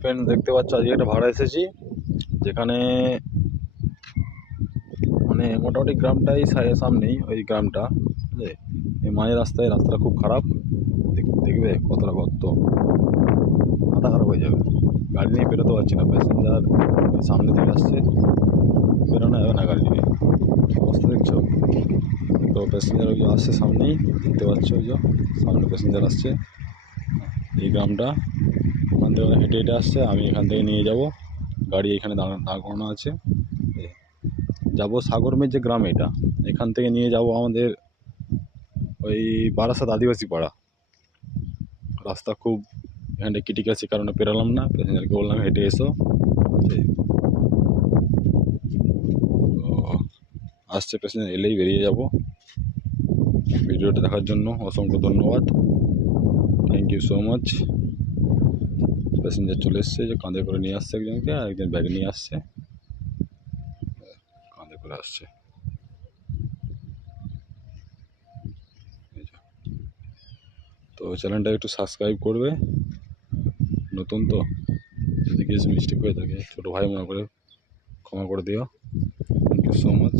Friend, দেখতে পাচ্ছ আজকে একটা ভাড়া এসেছি, যেখানে মানে মোটামুটি গ্রামটাই সামনেই ওই গ্রামটা, বুঝলে। এই মাঝের রাস্তাটা খুব খারাপ, দেখবে কতটা গর্ত, মাথা খারাপ হয়ে যাবে। গাড়ি নিয়ে বেরোতে পারছি না, প্যাসেঞ্জার সামনে থেকে আসছে, বেরোনো যাবে না গাড়ি নিয়ে। অবস্থা দেখছো তো, প্যাসেঞ্জার ওই যে আসছে সামনেই, দেখতে পাচ্ছ ওই যে সামনে প্যাসেঞ্জার আসছে। এই গ্রামটা, ওখান থেকে হেঁটে হেঁটে আসছে, আমি এখান থেকে নিয়ে যাব, গাড়ি এখানে দাঁড় করানো আছে। যাব সাগরমের যে গ্রাম, এটা এখান থেকে নিয়ে যাব আমাদের ওই বারাসাত আদিবাসী পাড়া। রাস্তা খুব এখানটা ক্রিটিক্যাল, সে কারণে পেরালাম না, প্যাসেঞ্জারকে বললাম হেঁটে এসো। তো আসছে প্যাসেঞ্জার, এলেই বেরিয়ে যাব। ভিডিওটা দেখার জন্য অসংখ্য ধন্যবাদ, thank you so much. Passenger চলে এসছে, যে কাঁধে করে নিয়ে আসছে একজনকে, আর একজন ব্যাগ নিয়ে আসছে, কাঁধে করে আসছে। তো চ্যানেলটা একটু সাবস্ক্রাইব করবে, নতুন তো, যদি কিছু মিস্টেক হয়ে থাকে ছোটো ভাই মনে করে ক্ষমা করে দিও। Thank you so much.